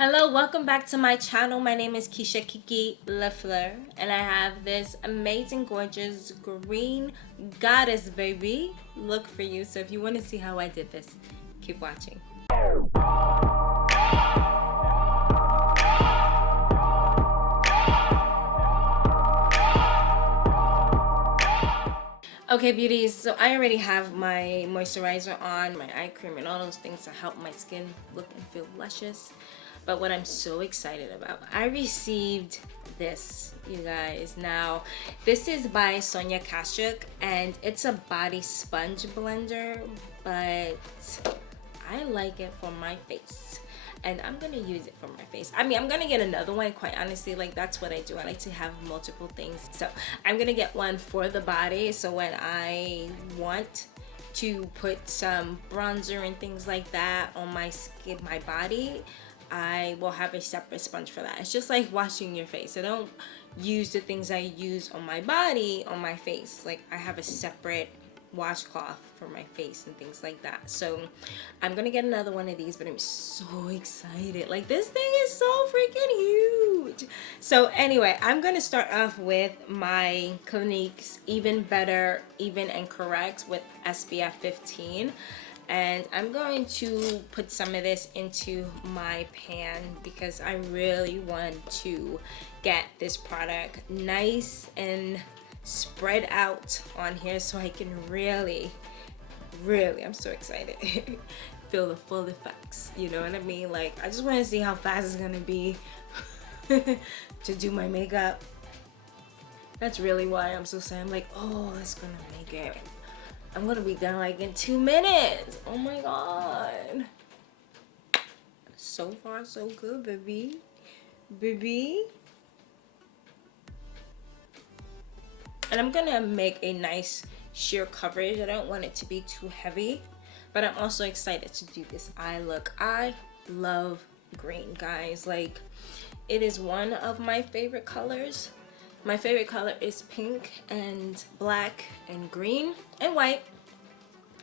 Hello, welcome back to my channel. My name is Kiki La Fleur, and I have this amazing, gorgeous green goddess baby look for you. So if you want to see how I did this, keep watching. Okay, beauties, so I already have my moisturizer on, my eye cream, and all those things to help my skin look and feel luscious. But what I'm so excited about, I received this, you guys. Now, this is by 𝗀𝘂𝘀𝗀𝘀, and it's a body sponge blender, but I like it for my face. And I'm gonna use it for my face. I mean, I'm gonna get another one, quite honestly. Like, that's what I do. I like to have multiple things. So I'm gonna get one for the body, so when I want to put some bronzer and things like that on my skin, my body, I will have a separate sponge for that. It's just like washing your face. I don't use the things I use on my body on my face. Like, I have a separate washcloth for my face and things like that. So I'm gonna get another one of these, but I'm so excited. Like, this thing is so freaking huge. So anyway, I'm gonna start off with my Clinique's Even Better Even and Correct with SPF 15. And I'm going to put some of this into my pan because I really want to get this product nice and spread out on here so I can really, I'm so excited, feel the full effects, you know what I mean? Like, I just want to see how fast it's gonna be to do my makeup. That's really why I'm so sad. I'm like, oh, it's gonna make it. I'm gonna be done like in 2 minutes. Oh my god. So far so good, baby. And I'm gonna make a nice sheer coverage. I don't want it to be too heavy, but I'm also excited to do this eye look. I love green, guys. Like, it is one of my favorite colors. My favorite color is pink and black and green and white.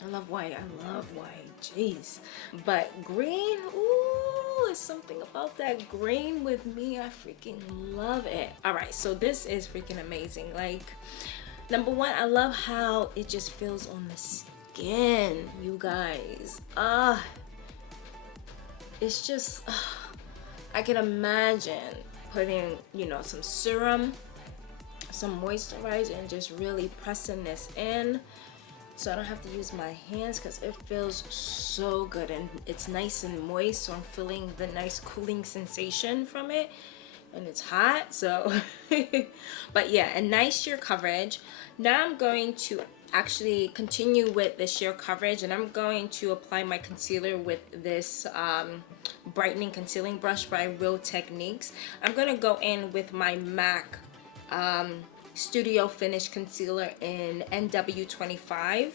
I love white. I love white. Jeez. But green, ooh, there's something about that green with me. I freaking love it. All right, so this is freaking amazing. Like, number one, I love how it just feels on the skin, you guys. It's just, I can imagine putting, you know, some serum, some moisturizer, and just really pressing this in so I don't have to use my hands because it feels so good and it's nice and moist, so I'm feeling the nice cooling sensation from it, and it's hot, so but yeah, a nice sheer coverage. Now I'm going to actually continue with the sheer coverage, and I'm going to apply my concealer with this brightening concealing brush by Real Techniques. I'm going to go in with my MAC Studio Finish Concealer in NW25.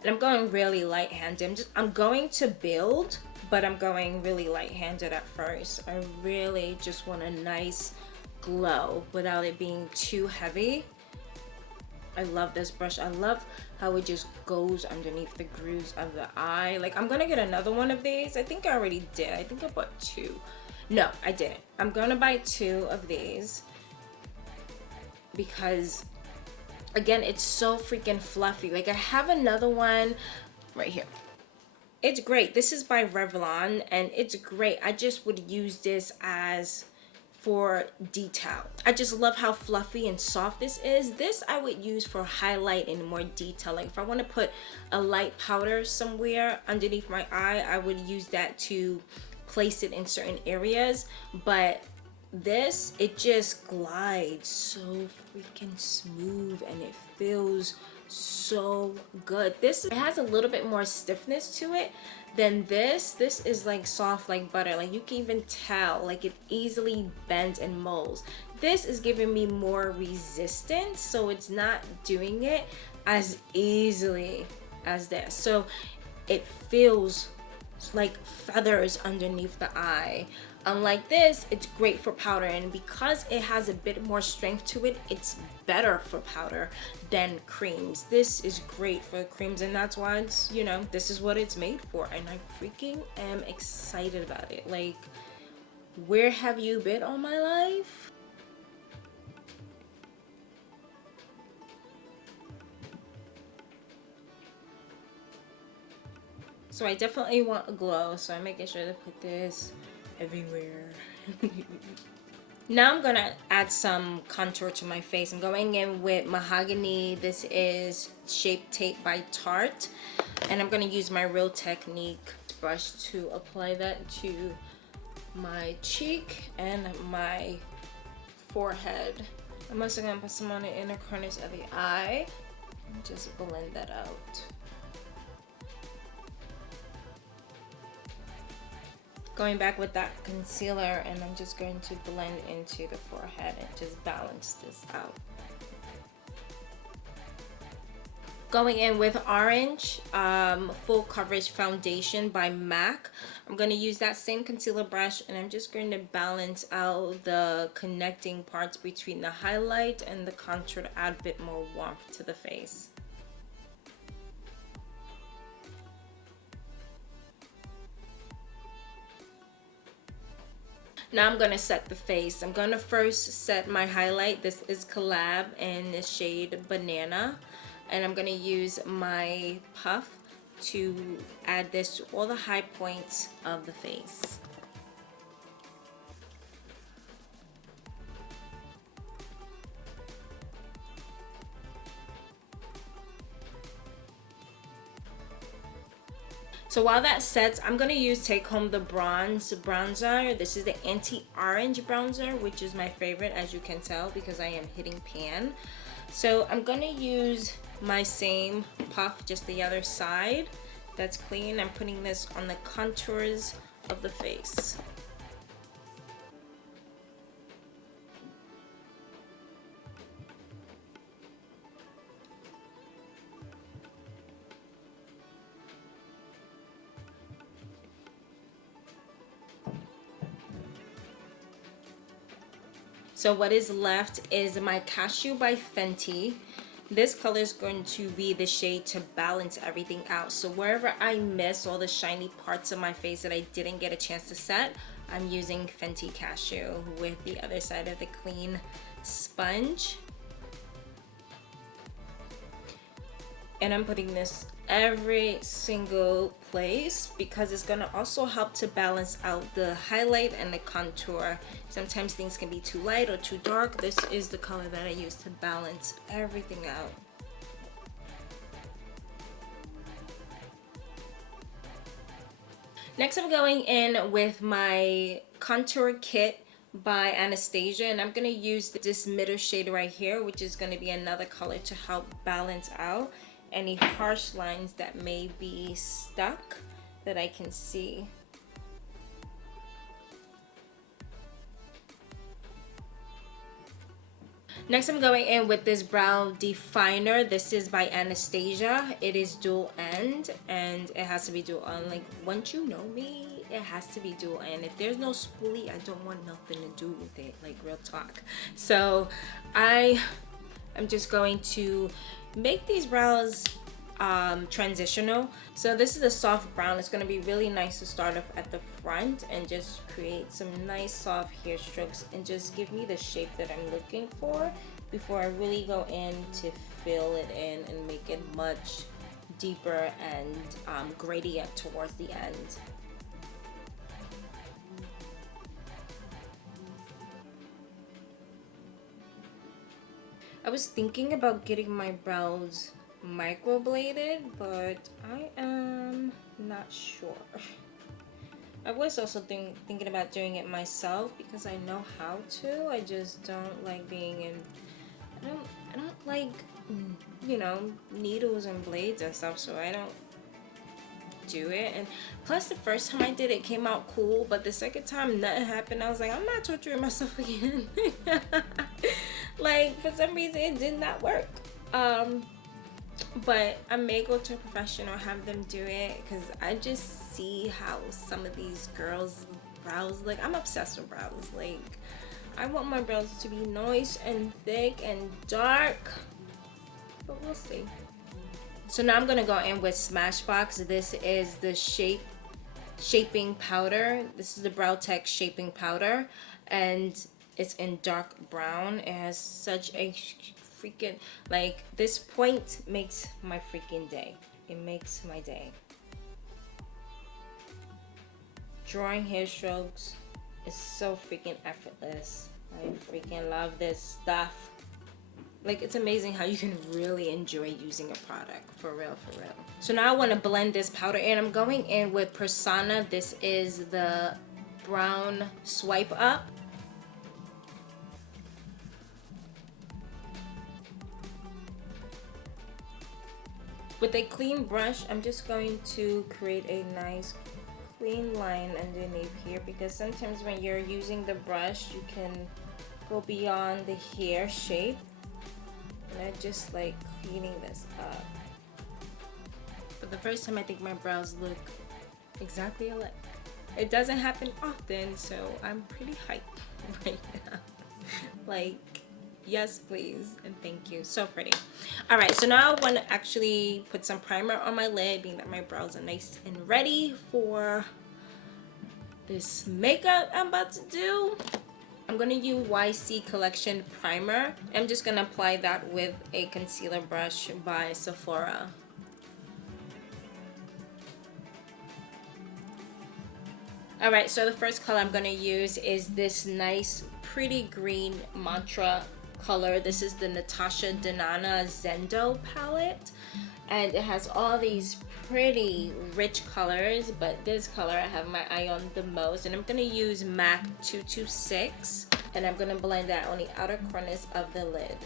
And I'm going really light-handed. I'm going to build, but I'm going really light-handed at first. I really just want a nice glow without it being too heavy. I love this brush. I love how it just goes underneath the grooves of the eye. Like, I'm gonna get another one of these. I think I already did. I think I bought 2. No, I didn't. I'm gonna buy 2 of these because, again, it's so freaking fluffy. Like, I have another one right here. It's great. This is by Revlon, and it's great. I just would use this as for detail. I just love how fluffy and soft this is. This I would use for highlight and more detail. Like, if I want to put a light powder somewhere underneath my eye, I would use that to place it in certain areas. But this, it just glides so freaking smooth and it feels so good. This, it has a little bit more stiffness to it than this. This is like soft like butter. Like, you can even tell, like, it easily bends and molds. This is giving me more resistance, so it's not doing it as easily as this. So it feels like feathers underneath the eye. Unlike this, it's great for powder, and because it has a bit more strength to it, it's better for powder than creams. This is great for creams, and that's why it's, you know, this is what it's made for, and I freaking am excited about it. Like, where have you been all my life? So I definitely want a glow, so I'm making sure to put this everywhere. Now I'm gonna add some contour to my face. I'm going in with Mahogany. This is Shape Tape by Tarte, and I'm gonna use my Real Technique brush to apply that to my cheek and my forehead. I'm also gonna put some on the inner corners of the eye and just blend that out. Going back with that concealer, and I'm just going to blend into the forehead and just balance this out. Going in with Orange Full Coverage Foundation by MAC. I'm going to use that same concealer brush, and I'm just going to balance out the connecting parts between the highlight and the contour to add a bit more warmth to the face. Now I'm going to set the face. I'm going to first set my highlight. This is Collab in the shade Banana. And I'm going to use my puff to add this to all the high points of the face. So while that sets, I'm going to use Take Home the Bronze bronzer. This is the anti-orange bronzer, which is my favorite, as you can tell, because I am hitting pan. So I'm going to use my same puff, just the other side. That's clean. I'm putting this on the contours of the face. So what is left is my Cashew by Fenty. This color is going to be the shade to balance everything out. So wherever I miss all the shiny parts of my face that I didn't get a chance to set, I'm using Fenty Cashew with the other side of the clean sponge. And I'm putting this every single place because it's going to also help to balance out the highlight and the contour. Sometimes things can be too light or too dark. This is the color that I use to balance everything out. Next, I'm going in with my contour kit by Anastasia, and I'm going to use this middle shade right here, which is going to be another color to help balance out any harsh lines that may be stuck that I can see. Next, I'm going in with this brow definer. This is by Anastasia. It is dual end, and it has to be dual end. Like, once you know me, it has to be dual end. If there's no spoolie, I don't want nothing to do with it, like real talk. So I am just going to make these brows transitional. So this is a soft brown. It's going to be really nice to start off at the front and just create some nice soft hair strokes and just give me the shape that I'm looking for before I really go in to fill it in and make it much deeper and gradient towards the end. I was thinking about getting my brows microbladed, but I am not sure. I was also thinking about doing it myself because I know how to. I just don't like being in. I don't like, you know, needles and blades and stuff, so I don't do it. And plus, the first time I did it, it came out cool, but the second time nothing happened. I was like, I'm not torturing myself again. Like, for some reason, it did not work. but I may go to a professional, have them do it, because I just see how some of these girls' brows, like, I'm obsessed with brows. Like, I want my brows to be nice and thick and dark, but we'll see. So now I'm gonna go in with Smashbox. This is the shaping powder. This is the Brow Tech shaping powder, and it's in dark brown. It has such a freaking, like, this point makes my freaking day. It makes my day. Drawing hair strokes is so freaking effortless. I freaking love this stuff. Like, it's amazing how you can really enjoy using a product, for real, for real. So now I want to blend this powder in. I'm going in with Persona. This is the brown swipe up. With a clean brush, I'm just going to create a nice clean line underneath here, because sometimes when you're using the brush, you can go beyond the hair shape. And I just like cleaning this up. For the first time, I think my brows look exactly alike. It doesn't happen often, so I'm pretty hyped right now. Like, yes please and thank you. So pretty. All right, so now I want to actually put some primer on my lid, being that my brows are nice and ready for this makeup I'm about to do. I'm going to use 𝗦𝗢𝗀𝘀𝗀𝗀 Collection Primer. I'm just going to apply that with a concealer brush by Sephora. Alright, so the first color I'm going to use is this nice pretty green mantra color. This is the Natasha Denona Zendo palette. And it has all these pretty rich colors, but this color I have my eye on the most. And I'm going to use MAC 226, and I'm going to blend that on the outer corners of the lid.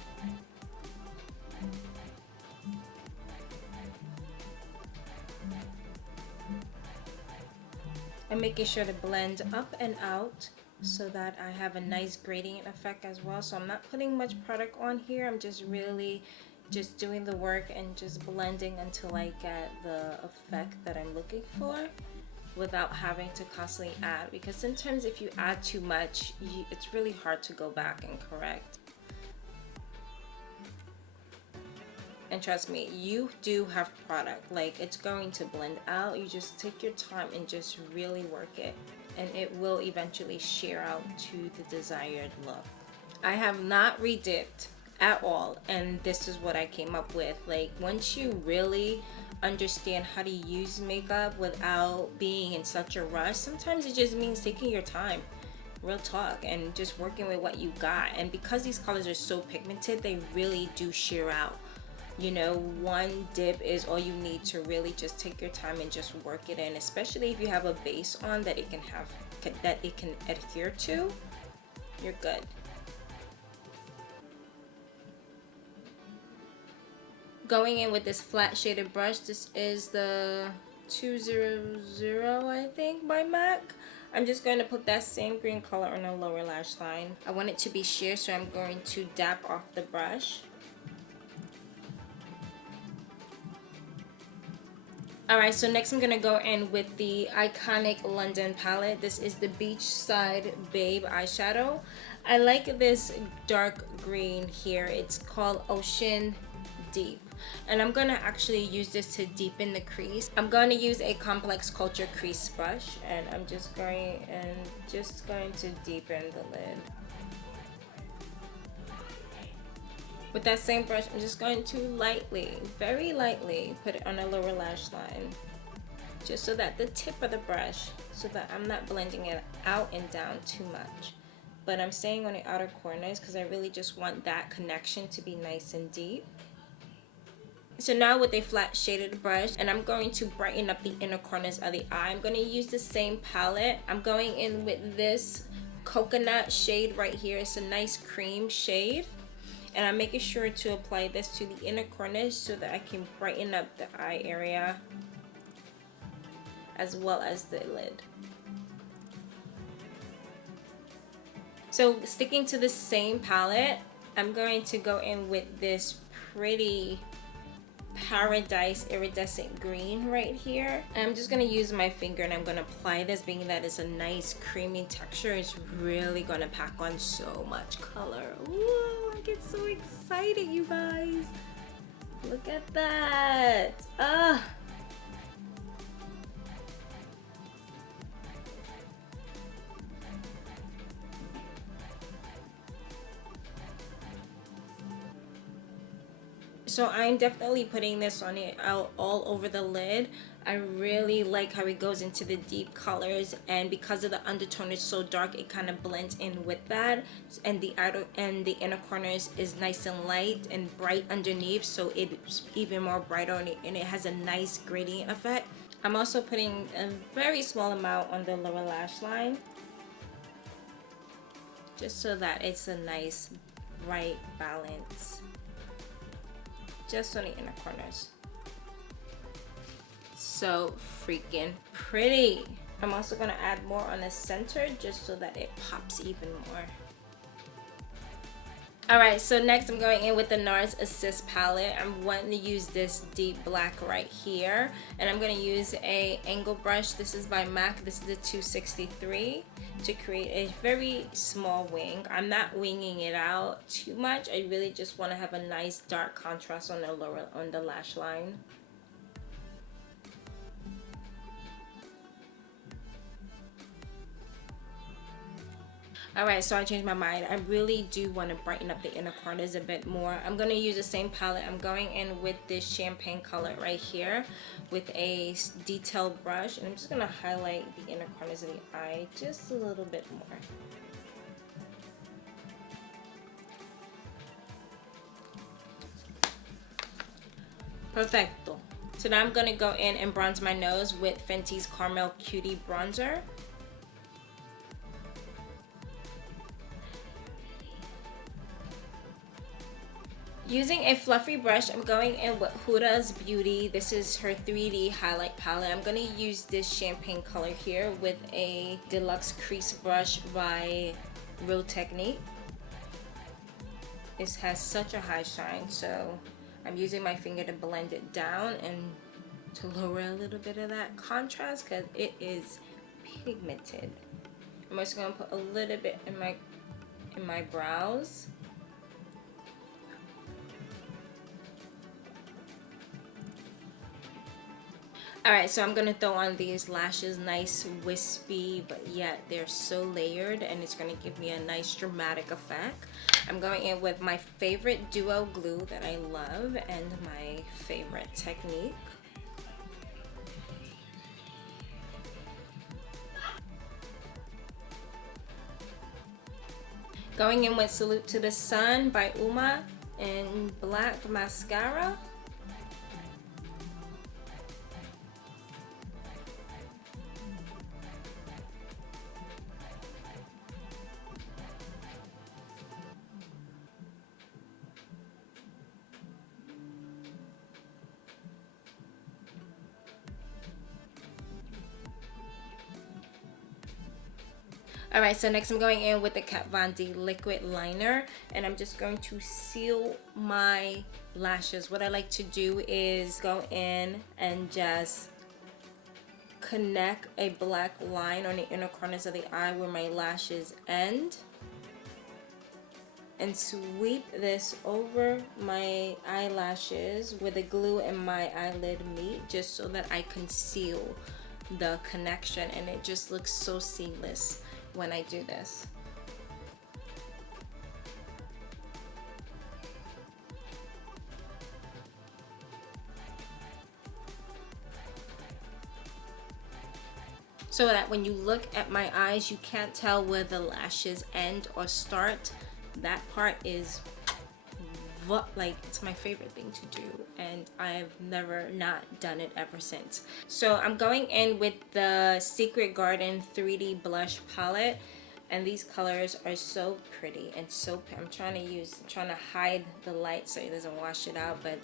I'm making sure to blend up and out so that I have a nice gradient effect as well. So I'm not putting much product on here. I'm just really just doing the work and just blending until I get the effect that I'm looking for without having to constantly add, because sometimes if you add too much, it's really hard to go back and correct. And trust me, you do have product. Like, it's going to blend out. You just take your time and just really work it, and it will eventually sheer out to the desired look. I have not redipped at all, and this is what I came up with. Like, once you really understand how to use makeup without being in such a rush, sometimes it just means taking your time, real talk, and just working with what you got. And because these colors are so pigmented, they really do sheer out. You know, one dip is all you need to really just take your time and just work it in, especially if you have a base on that it can adhere to. You're good. Going in with this flat shaded brush, this is the 200, I think, by MAC. I'm just going to put that same green color on the lower lash line. I want it to be sheer, so I'm going to dab off the brush. Alright, so next I'm going to go in with the iconic London palette. This is the Beachside Babe eyeshadow. I like this dark green here. It's called Ocean Deep. And I'm going to actually use this to deepen the crease. I'm going to use a Complex Culture crease brush, and I'm just going to deepen the lid. With that same brush, I'm just going to lightly, very lightly, put it on the lower lash line. Just so that the tip of the brush, so that I'm not blending it out and down too much. But I'm staying on the outer corners because I really just want that connection to be nice and deep. So now with a flat shaded brush, and I'm going to brighten up the inner corners of the eye. I'm going to use the same palette. I'm going in with this coconut shade right here. It's a nice cream shade. And I'm making sure to apply this to the inner corners so that I can brighten up the eye area as well as the lid. So sticking to the same palette, I'm going to go in with this pretty Paradise Iridescent Green right here. And I'm just gonna use my finger and I'm gonna apply this, being that it's a nice creamy texture. It's really gonna pack on so much color. Ooh, I get so excited, you guys. Look at that. Ah. So I'm definitely putting this on it all over the lid. I really like how it goes into the deep colors, and because of the undertone is so dark, it kind of blends in with that. And the outer and the inner corners is nice and light and bright underneath, so it's even more brighter and it has a nice gradient effect. I'm also putting a very small amount on the lower lash line, just so that it's a nice bright balance. Just on the inner corners. So freaking pretty. I'm also gonna add more on the center just so that it pops even more. Alright, so next I'm going in with the NARS Assist palette. I'm wanting to use this deep black right here, and I'm going to use a angle brush. This is by MAC. This is the 263 to create a very small wing. I'm not winging it out too much. I really just want to have a nice dark contrast on the lash line. Alright, so I changed my mind. I really do want to brighten up the inner corners a bit more. I'm going to use the same palette. I'm going in with this champagne color right here with a detailed brush. And I'm just going to highlight the inner corners of the eye just a little bit more. Perfecto. So now I'm going to go in and bronze my nose with Fenty's Caramel Cutie Bronzer. Using a fluffy brush, I'm going in with Huda's Beauty. This is her 3D highlight palette. I'm going to use this champagne color here with a deluxe crease brush by Real Technique. This has such a high shine, so I'm using my finger to blend it down and to lower a little bit of that contrast because it is pigmented. I'm also going to put a little bit in my brows. Alright, so I'm going to throw on these lashes, nice wispy, but yet they're so layered, and it's going to give me a nice dramatic effect. I'm going in with my favorite duo glue that I love and my favorite technique. Going in with Salute to the Sun by 𝗀𝗎𝗓 in black mascara. Alright, so next I'm going in with the Kat Von D liquid liner, and I'm just going to seal my lashes. What I like to do is go in and just connect a black line on the inner corners of the eye where my lashes end, and sweep this over my eyelashes where the glue and my eyelid meet, just so that I can seal the connection, and it just looks so seamless when I do this. So that when you look at my eyes, you can't tell where the lashes end or start. That part is like, it's my favorite thing to do, and I've never not done it ever since. So I'm going in with the Secret Garden 3D blush palette, and these colors are so pretty and so I'm trying to hide the light so it doesn't wash it out, but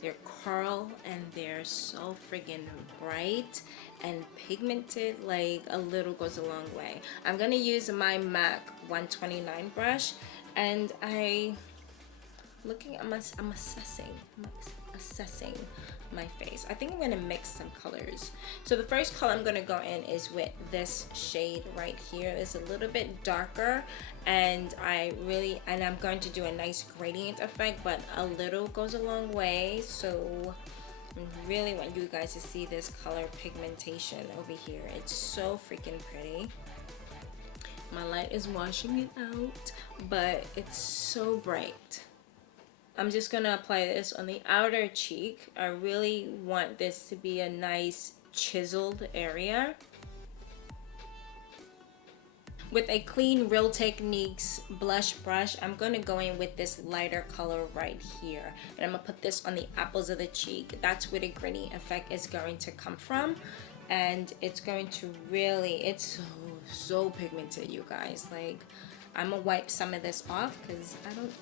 they're coral and they're so friggin' bright and pigmented. Like, a little goes a long way. I'm gonna use my MAC 129 brush, and I'm assessing. assessing my face. I think I'm gonna mix some colors. So the first color I'm gonna go in is with this shade right here. It's a little bit darker, and I'm going to do a nice gradient effect, but a little goes a long way. So I really want you guys to see this color pigmentation over here. It's so freaking pretty. My light is washing it out, but it's so bright. I'm just gonna apply this on the outer cheek. I really want this to be a nice chiseled area. With a clean Real Techniques blush brush, I'm gonna go in with this lighter color right here. And I'm gonna put this on the apples of the cheek. That's where the gradient effect is going to come from. And it's going to really, it's so pigmented, you guys. Like, I'm gonna wipe some of this off because I don't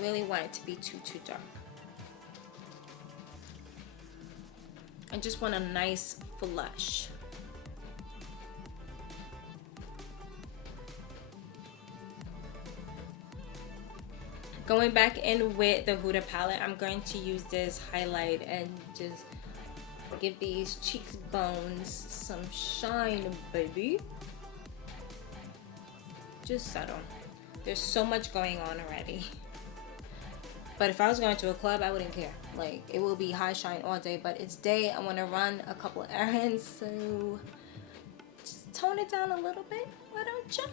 really want it to be too dark. I just want a nice flush. Going back in with the Huda palette, I'm going to use this highlight and just give these cheekbones some shine, baby. Just subtle. There's so much going on already. But if I was going to a club, I wouldn't care. Like, it will be high shine all day, but it's day. I want to run a couple errands, so just tone it down a little bit, why don't you?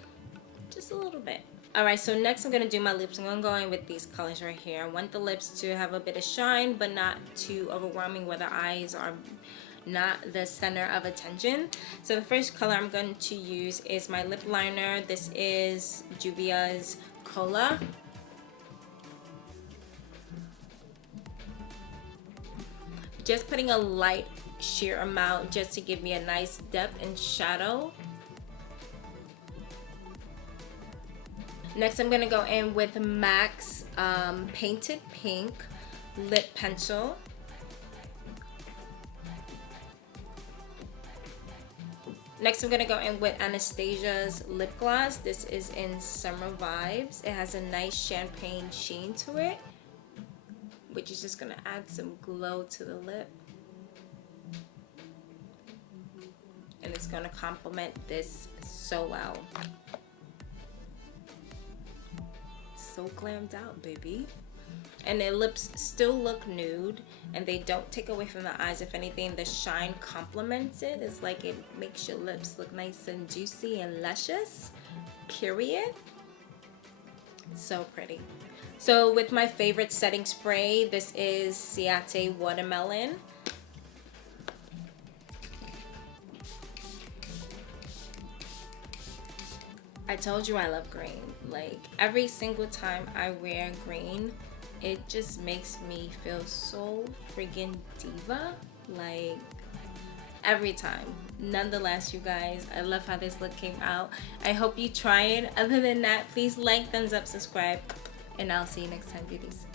Just a little bit. Alright, so next I'm going to do my lips. I'm going to go in with these colors right here. I want the lips to have a bit of shine, but not too overwhelming where the eyes are not the center of attention. So the first color I'm going to use is my lip liner. This is 𝗀𝗽𝗂𝘀𝗀𝗀. Just putting a light sheer amount just to give me a nice depth and shadow. Next I'm going to go in with MAC's Painted Pink Lip Pencil. Next I'm going to go in with Anastasia's lip gloss. This is in Summer Vibes. It has a nice champagne sheen to it, which is just going to add some glow to the lip. And it's going to complement this so well. So glammed out, baby. And the lips still look nude, and they don't take away from the eyes. If anything, the shine complements it. It's like it makes your lips look nice and juicy and luscious, period. So pretty. So with my favorite setting spray, this is Ciate Watermelon. I told you I love green. Like, every single time I wear green, it just makes me feel so friggin' diva. Like, every time. Nonetheless, you guys, I love how this look came out. I hope you try it. Other than that, please like, thumbs up, subscribe, and I'll see you next time, beauties.